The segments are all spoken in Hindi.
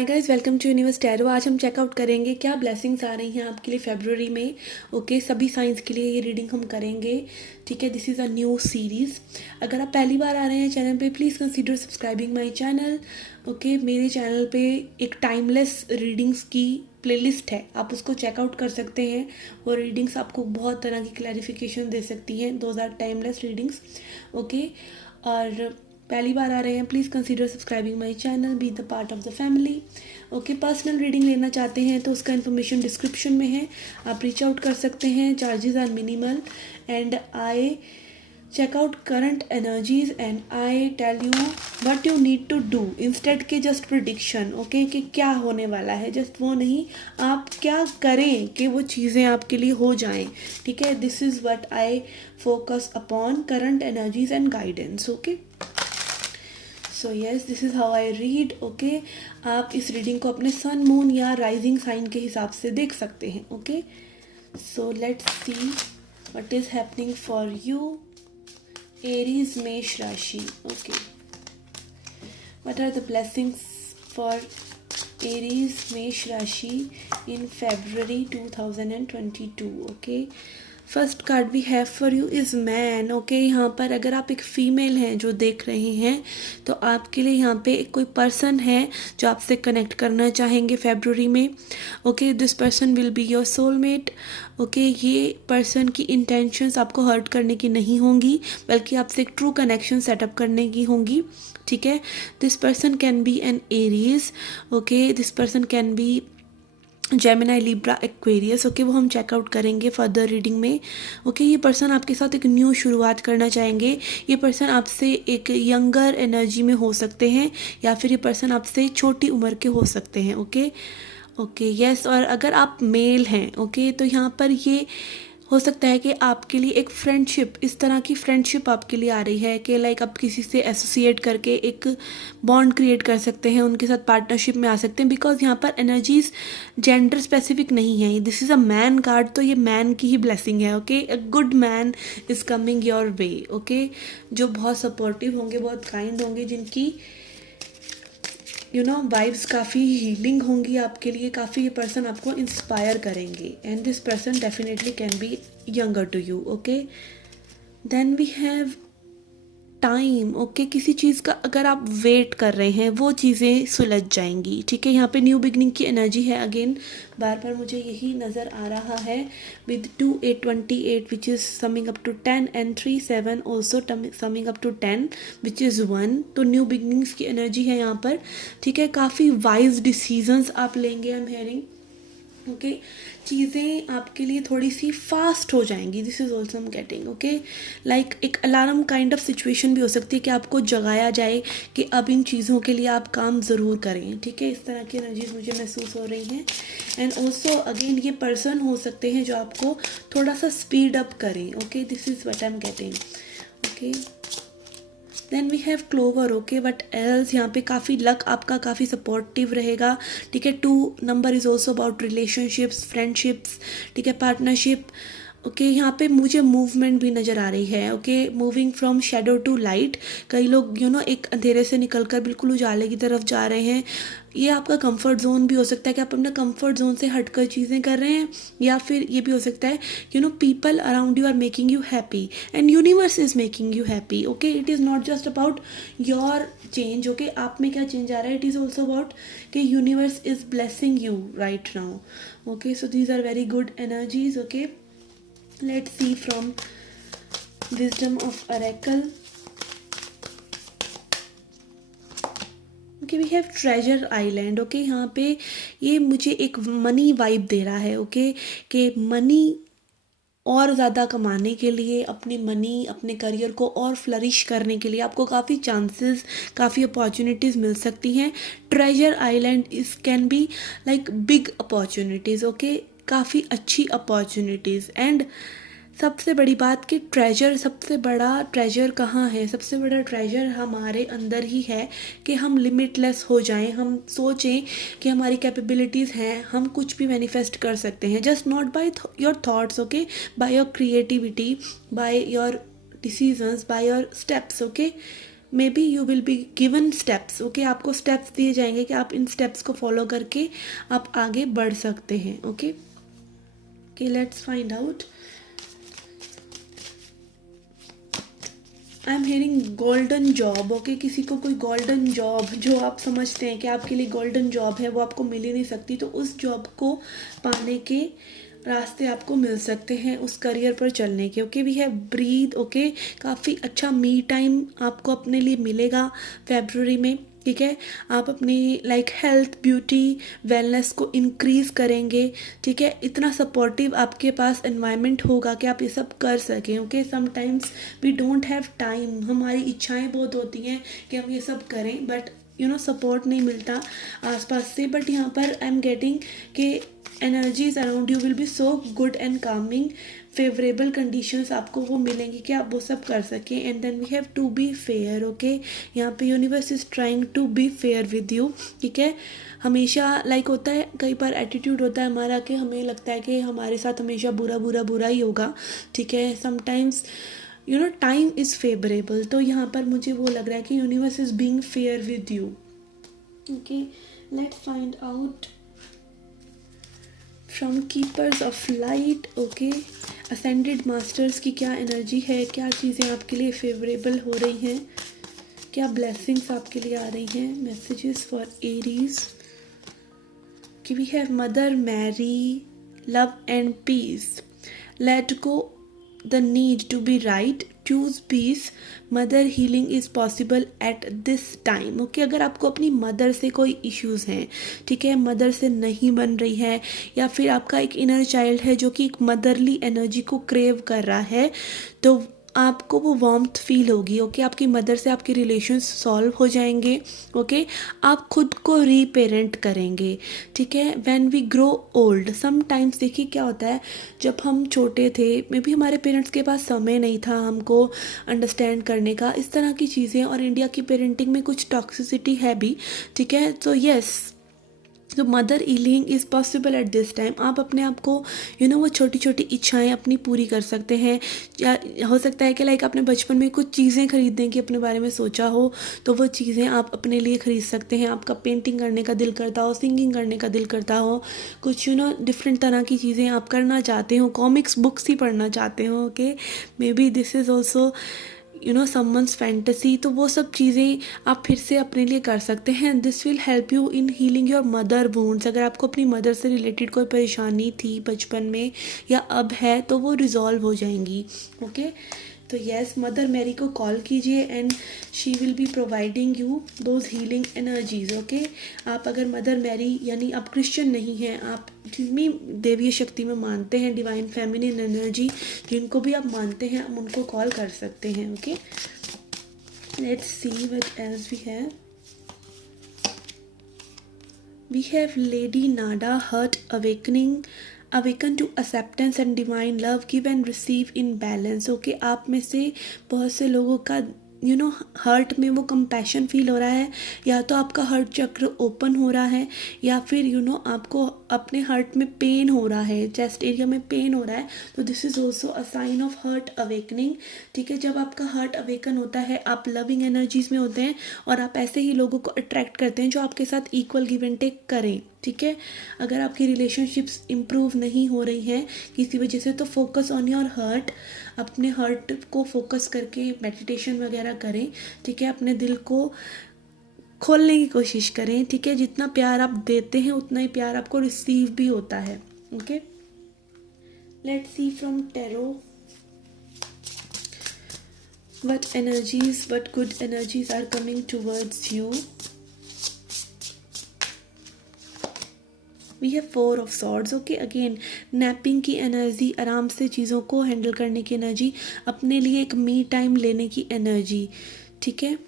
Hi guys, welcome to universe tarot. आज हम चेकआउट करेंगे क्या ब्लेसिंग्स आ रही हैं आपके लिए फेब्रुअरी में। ओके, सभी साइंस के लिए ये रीडिंग हम करेंगे। ठीक है, this is a new series. अगर आप पहली बार आ रहे हैं चैनल पे, please consider subscribing my channel. Okay, मेरे चैनल पे एक टाइमलेस रीडिंग्स की प्लेलिस्ट है, आप उसको चेकआउट कर सकते हैं। और रीडिंग्स आपको बहुत तरह की क्लैरिफिकेशन दे सकती हैं। Those are timeless readings. Okay, और पहली बार आ रहे हैं, please consider subscribing my channel, be the part of the family. Okay, personal reading लेना चाहते हैं तो उसका इन्फॉर्मेशन डिस्क्रिप्शन में है, आप रीच आउट कर सकते हैं। Charges are minimal and I check out current energies and I tell you what you need to do instead के जस्ट प्रिडिक्शन। ओके, कि क्या होने वाला है, जस्ट वो नहीं, आप क्या करें कि वो चीज़ें आपके लिए हो जाएं। ठीक है, this is what I focus upon current energies and guidance. Okay, so yes, this is how I read. Okay, आप इस रीडिंग को अपने सन, मून या राइजिंग साइन के हिसाब से देख सकते हैं। Okay, so let's see what is happening for you. Aries मेष राशि। Okay, what are the blessings for Aries मेष राशि in February 2022। Okay, first card we have for you is man. Okay, यहाँ पर अगर आप एक फीमेल हैं जो देख रहे हैं तो आपके लिए यहाँ पे एक कोई पर्सन है जो आपसे कनेक्ट करना चाहेंगे फरवरी में। Okay, this person will be your soulmate. Okay, ये पर्सन की इंटेंशंस आपको हर्ट करने की नहीं होंगी, बल्कि आपसे एक ट्रू कनेक्शन सेटअप करने की होंगी। ठीक है, this person can be an Aries. Okay, this person can be Gemini, Libra, Aquarius. Okay, वो हम चेकआउट करेंगे फर्दर रीडिंग में। ओके, ये पर्सन आपके साथ एक न्यू शुरुआत करना चाहेंगे। ये पर्सन आपसे एक यंगर एनर्जी में हो सकते हैं या फिर ये पर्सन आपसे छोटी उम्र के हो सकते हैं। ओके ओके यस, और अगर आप मेल हैं ओके तो यहाँ पर ये हो सकता है कि आपके लिए एक फ्रेंडशिप, इस तरह की फ्रेंडशिप आपके लिए आ रही है कि लाइक आप किसी से एसोसिएट करके एक बॉन्ड क्रिएट कर सकते हैं, उनके साथ पार्टनरशिप में आ सकते हैं। बिकॉज यहाँ पर एनर्जीज जेंडर स्पेसिफिक नहीं है, this is a man card, तो ये मैन की ही ब्लेसिंग है। Okay, a good man is coming your way. Okay, जो बहुत सपोर्टिव होंगे, बहुत काइंड होंगे, जिनकी वाइब्स काफ़ी हीलिंग होंगी आपके लिए, काफ़ी ये पर्सन आपको इंस्पायर करेंगे। And this person definitely can be younger to you. Okay, then we have time. Okay, किसी चीज़ का अगर आप वेट कर रहे हैं वो चीज़ें सुलझ जाएंगी। ठीक है, यहाँ पे न्यू बिगनिंग की एनर्जी है। अगेन बार बार मुझे यही नज़र आ रहा है with 2 8 28 which is summing up to 10 and 3 7 also summing up to 10 which is 1। तो न्यू बिगनिंग्स की एनर्जी है यहाँ पर। ठीक है, काफ़ी वाइज डिसीजंस आप लेंगे, आई एम हेयरिंग। ओके, चीज़ें आपके लिए थोड़ी सी फास्ट हो जाएंगी, this is also M getting. Okay, like एक अलार्म काइंड ऑफ सिचुएशन भी हो सकती है कि आपको जगाया जाए कि अब इन चीज़ों के लिए आप काम ज़रूर करें। ठीक है, इस तरह की एनर्जीज मुझे महसूस हो रही हैं। एंड ऑल्सो अगेन ये पर्सन हो सकते हैं जो आपको थोड़ा सा स्पीड अप करें। Okay, this is what I am getting. Okay, then we have clover. Okay, but else यहाँ पे काफ़ी लक आपका काफ़ी सपोर्टिव रहेगा। ठीक है, 2 number is also about relationships, friendships. ठीक है, पार्टनरशिप। ओके, यहाँ पे मुझे मूवमेंट भी नज़र आ रही है। Okay, moving from shadow to light. कई लोग एक अंधेरे से निकलकर बिल्कुल उजाले की तरफ जा रहे हैं। ये आपका कंफर्ट जोन भी हो सकता है कि आप अपना कंफर्ट जोन से हटकर चीज़ें कर रहे हैं, या फिर ये भी हो सकता है people around you are making you happy and universe is making you happy. Okay, it is not just about your change. Okay, आप में क्या चेंज आ रहा है, इट इज़ ऑल्सो अबाउट कि universe is blessing you right now. Okay, so these are very good energies. Okay, let's see from wisdom of oracle. Okay, we have treasure island. Okay, यहाँ पे ये मुझे एक मनी वाइब दे रहा है। ओके, कि मनी और ज़्यादा कमाने के लिए, अपनी मनी, अपने करियर को और फ्लरिश करने के लिए आपको काफ़ी चांसेस, काफ़ी अपॉर्चुनिटीज़ मिल सकती हैं। ट्रेजर आइलैंड इस can be like big opportunities. Okay, काफ़ी अच्छी अपॉर्चुनिटीज़। एंड सबसे बड़ी बात कि ट्रेजर, सबसे बड़ा ट्रेजर कहाँ है, सबसे बड़ा ट्रेजर हमारे अंदर ही है कि हम लिमिटलेस हो जाएं, हम सोचें कि हमारी कैपेबिलिटीज़ हैं, हम कुछ भी मैनिफेस्ट कर सकते हैं, just not by your thoughts. Okay, by your creativity, by your decisions, by your steps. Okay, may be you will be given steps, okay, आपको स्टेप्स दिए जाएंगे कि आप इन स्टेप्स को फॉलो करके आप आगे बढ़ सकते हैं। Okay okay, let's find out. I am hearing golden job. Okay, किसी को कोई गोल्डन जॉब जो आप समझते हैं कि आपके लिए गोल्डन जॉब है वो आपको मिल ही नहीं सकती, तो उस जॉब को पाने के रास्ते आपको मिल सकते हैं उस करियर पर चलने के। Okay, we have breath. Okay, काफ़ी अच्छा मी टाइम आपको अपने लिए मिलेगा फरवरी में। ठीक है, आप अपनी लाइक हेल्थ, ब्यूटी, वेलनेस को इंक्रीज़ करेंगे। ठीक है, इतना सपोर्टिव आपके पास एनवायरनमेंट होगा कि आप ये सब कर सकें। Okay, sometimes we don't have time, हमारी इच्छाएं बहुत होती हैं कि हम ये सब करें, बट सपोर्ट नहीं मिलता आसपास से। बट यहाँ पर आई एम गेटिंग कि energies around you will be so good and coming, favourable conditions आपको वो मिलेंगी कि आप वो सब कर सकें। And then we have to be fair. Okay, यहाँ पे universe is trying to be fair with you. ठीक है, हमेशा लाइक होता है, कई बार एटीट्यूड होता है हमारा कि हमें लगता है कि हमारे साथ हमेशा बुरा बुरा बुरा ही होगा। ठीक है, समटाइम्स टाइम इज़ फेवरेबल, तो यहाँ पर मुझे वो लग रहा है कि universe is being fair with you. Okay, let's find out from keepers of light. Okay, ascended masters की क्या एनर्जी है, क्या चीज़ें आपके लिए फेवरेबल हो रही हैं, क्या ब्लेसिंग्स आपके लिए आ रही हैं। मैसेजेस फॉर एरीज कि we have Mother Mary, love and peace, let go the need to be right, choose peace, mother healing is possible at this time. Okay, अगर आपको अपनी मदर से कोई इश्यूज़ हैं, ठीक है, मदर से नहीं बन रही है, या फिर आपका एक इनर चाइल्ड है जो कि एक मदरली एनर्जी को क्रेव कर रहा है, तो आपको वो वार्मथ फील होगी। ओके, आपकी मदर से आपके रिलेशंस सॉल्व हो जाएंगे। ओके, आप खुद को रीपेरेंट करेंगे। ठीक है, when we grow old, sometimes देखिए क्या होता है, जब हम छोटे थे मे बी हमारे पेरेंट्स के पास समय नहीं था हमको अंडरस्टैंड करने का, इस तरह की चीज़ें, और इंडिया की पेरेंटिंग में कुछ टॉक्सिसिटी है भी। ठीक है, तो यस, तो mother healing is possible at this time. आप अपने आप को वो छोटी छोटी इच्छाएं अपनी पूरी कर सकते हैं। या हो सकता है कि लाइक आपने बचपन में कुछ चीज़ें खरीदने की अपने बारे में सोचा हो, तो वो चीज़ें आप अपने लिए ख़रीद सकते हैं। आपका पेंटिंग करने का दिल करता हो, सिंगिंग करने का दिल करता हो, कुछ डिफरेंट तरह की चीज़ें आप करना चाहते हो, कॉमिक्स बुक्स ही पढ़ना चाहते हो। Okay, may be this is also someone's fantasy, तो वो सब चीज़ें आप फिर से अपने लिए कर सकते हैं। This will help you in healing your mother wounds. अगर आपको अपनी मदर से रिलेटेड कोई परेशानी थी बचपन में या अब है, तो वो रिजॉल्व हो जाएंगी। ओके, तो यस, मदर मैरी को कॉल कीजिए and she will be providing you those healing energies. Okay, आप अगर मदर मैरी यानी आप क्रिश्चियन नहीं हैं, आप जितनी देवीय शक्ति में मानते हैं, डिवाइन फेमिनिन एनर्जी जिनको भी आप मानते हैं, आप उनको कॉल कर सकते हैं। Okay, let's see what else we have. We have Lady Nada, Heart Awakening, awaken to acceptance and divine love, give and receive in balance। Okay, आप में से बहुत से लोगों का हार्ट में वो कंपैशन फील हो रहा है, या तो आपका हार्ट चक्र ओपन हो रहा है, या फिर आपको अपने हार्ट में पेन हो रहा है, चेस्ट एरिया में पेन हो रहा है, तो this is also a sign of heart awakening. ठीक है, जब आपका हार्ट अवेकन होता है, आप लविंग एनर्जीज में होते हैं, और आप ऐसे ही लोगों को अट्रैक्ट करते हैं जो आपके साथ इक्वल गिव एंड टेक करें। ठीक है, अगर आपकी रिलेशनशिप्स इम्प्रूव नहीं हो रही हैं किसी वजह से, तो फोकस ऑन योर हार्ट, अपने हार्ट को फोकस करके मेडिटेशन वगैरह करें। ठीक है, अपने दिल को खोलने की कोशिश करें। ठीक है, जितना प्यार आप देते हैं उतना ही प्यार आपको रिसीव भी होता है। Okay, let's see from tarot what good energies are coming towards you। We have 4 of swords. Okay, again napping की एनर्जी, आराम से चीज़ों को हैंडल करने की एनर्जी, अपने लिए एक मी टाइम लेने की एनर्जी। ठीक है,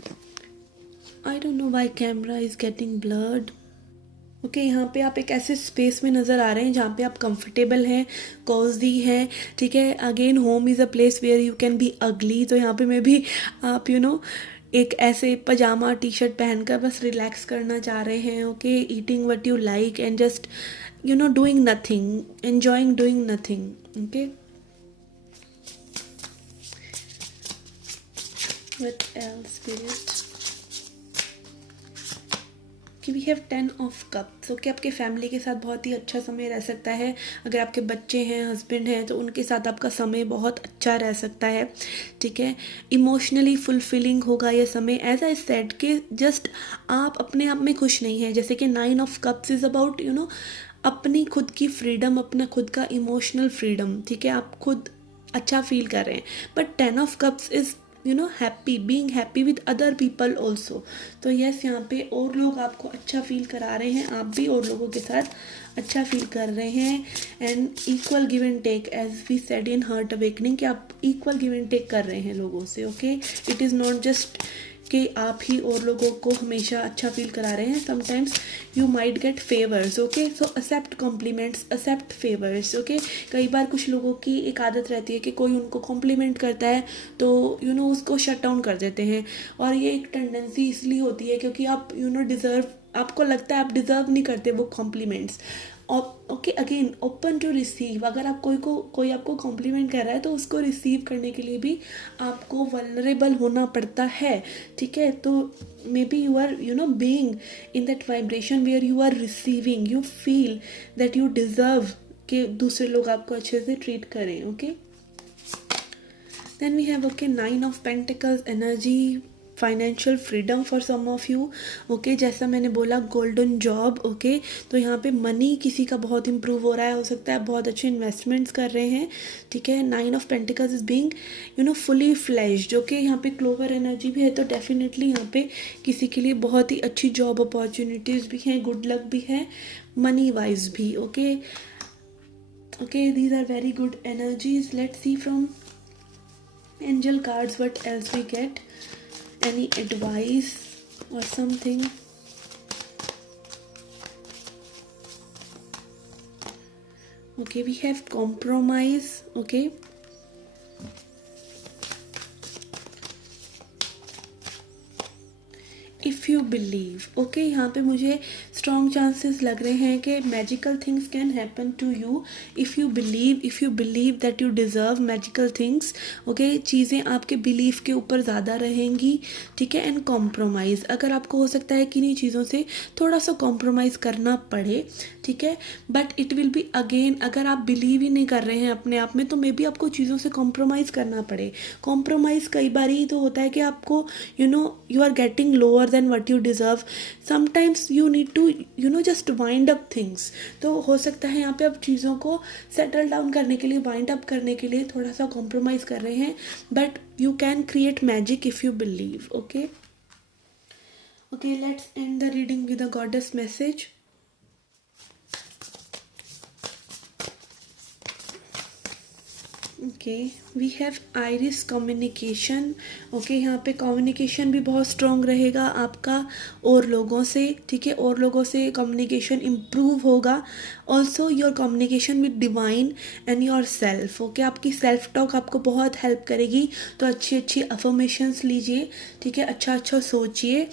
I don't know why camera is getting blurred. Okay, यहाँ पे आप एक ऐसे स्पेस में नज़र आ रहे हैं जहाँ पे आप कंफर्टेबल हैं, कोजी हैं। ठीक है, again home is a place where you can be ugly, तो यहाँ पे मैं भी आप एक ऐसे पजामा टी शर्ट पहनकर बस रिलैक्स करना चाह रहे हैं। Okay, eating what you like and just doing nothing, enjoying doing nothing. Okay, What else, Spirit? कि we have 10 of cups. Okay, आपके फैमिली के साथ बहुत ही अच्छा समय रह सकता है। अगर आपके बच्चे हैं, हस्बैंड हैं, तो उनके साथ आपका समय बहुत अच्छा रह सकता है। ठीक है, इमोशनली फुलफिलिंग होगा ये समय। एज आई सेड कि जस्ट आप अपने आप में खुश नहीं हैं। जैसे कि 9 ऑफ कप्स इज़ अबाउट अपनी खुद की फ्रीडम, अपना खुद का इमोशनल फ्रीडम। ठीक है, आप खुद अच्छा फील कर रहे हैं। But 10 of cups is happy, being happy with other people also. तो यस, यहाँ पे और लोग आपको अच्छा फील करा रहे हैं, आप भी और लोगों के साथ अच्छा फील कर रहे हैं। And equal give and take, as we said in heart awakening, कि आप इक्वल गिव एंड टेक कर रहे हैं लोगों से। Okay, it is not just कि आप ही और लोगों को हमेशा अच्छा फील करा रहे हैं। Sometimes you might get favours. Okay, so accept compliments, accept favours. Okay, कई बार कुछ लोगों की एक आदत रहती है कि कोई उनको कॉम्प्लीमेंट करता है तो उसको शट डाउन कर देते हैं। और ये एक टेंडेंसी इसलिए होती है क्योंकि आप डिज़र्व, आपको लगता है आप डिज़र्व नहीं करते वो compliments. Okay, again open to receive. अगर आप कोई आपको कॉम्प्लीमेंट कर रहा है तो उसको रिसीव करने के लिए भी आपको वल्नरेबल होना पड़ता है। ठीक है, तो maybe you are being in that vibration where you are receiving, you feel that you deserve कि दूसरे लोग आपको अच्छे से ट्रीट करें। Okay, then we have 9 of pentacles energy, financial freedom for some of you. Okay, जैसा मैंने बोला गोल्डन जॉब। ओके, तो यहाँ पे मनी किसी का बहुत इंप्रूव हो रहा है, हो सकता है बहुत अच्छे इन्वेस्टमेंट्स कर रहे हैं। ठीक है, 9 of pentacles is being fully flashed. Okay, यहाँ पे क्लोवर एनर्जी भी है, तो डेफिनेटली यहाँ पे किसी के लिए बहुत ही अच्छी जॉब अपॉर्चुनिटीज़ भी हैं, गुड लक भी है, मनी वाइज भी। Okay, these are very good energies. Let's see from angel cards what else we get, any advice or something. Okay, we have compromise. Okay, if you believe. Okay, यहाँ पे मुझे स्ट्रॉन्ग चांसेस लग रहे हैं कि magical things can happen to you if you believe that you deserve magical things. Okay, चीज़ें आपके बिलीव के ऊपर ज़्यादा रहेंगी। ठीक है, एंड कॉम्प्रोमाइज़, अगर आपको हो सकता है कि इन्हीं चीज़ों से थोड़ा सा कॉम्प्रोमाइज़ करना पड़े। ठीक है, but it will be again, अगर आप बिलीव ही नहीं कर रहे हैं अपने आप में तो मे बी आपको चीज़ों से कॉम्प्रोमाइज़ करना पड़े। कॉम्प्रोमाइज़ कई बार ही तो होता है कि आपको you are getting lower than what you deserve. Sometimes you need to just wind up things. तो हो सकता है यहाँ पे आप चीज़ों को सेटल डाउन करने के लिए, वाइंड अप करने के लिए थोड़ा सा कॉम्प्रोमाइज़ कर रहे हैं, but you can create magic if you believe. Okay, let's end the reading with a goddess message. Okay, we have iris communication. Okay, यहाँ पे कम्युनिकेशन भी बहुत स्ट्रॉन्ग रहेगा आपका और लोगों से। ठीक है, और लोगों से कम्युनिकेशन इम्प्रूव होगा। Also your communication with divine and your self. Okay, आपकी सेल्फ टॉक आपको बहुत हेल्प करेगी। तो अच्छी अच्छी अफर्मेशंस लीजिए। ठीक है, अच्छा सोचिए,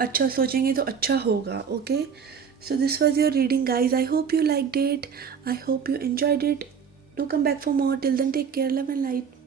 अच्छा सोचेंगे तो अच्छा होगा। Okay, so this was your reading guys. I hope you liked it. I hope you enjoyed it. Do come back for more. Till then, take care, love and light.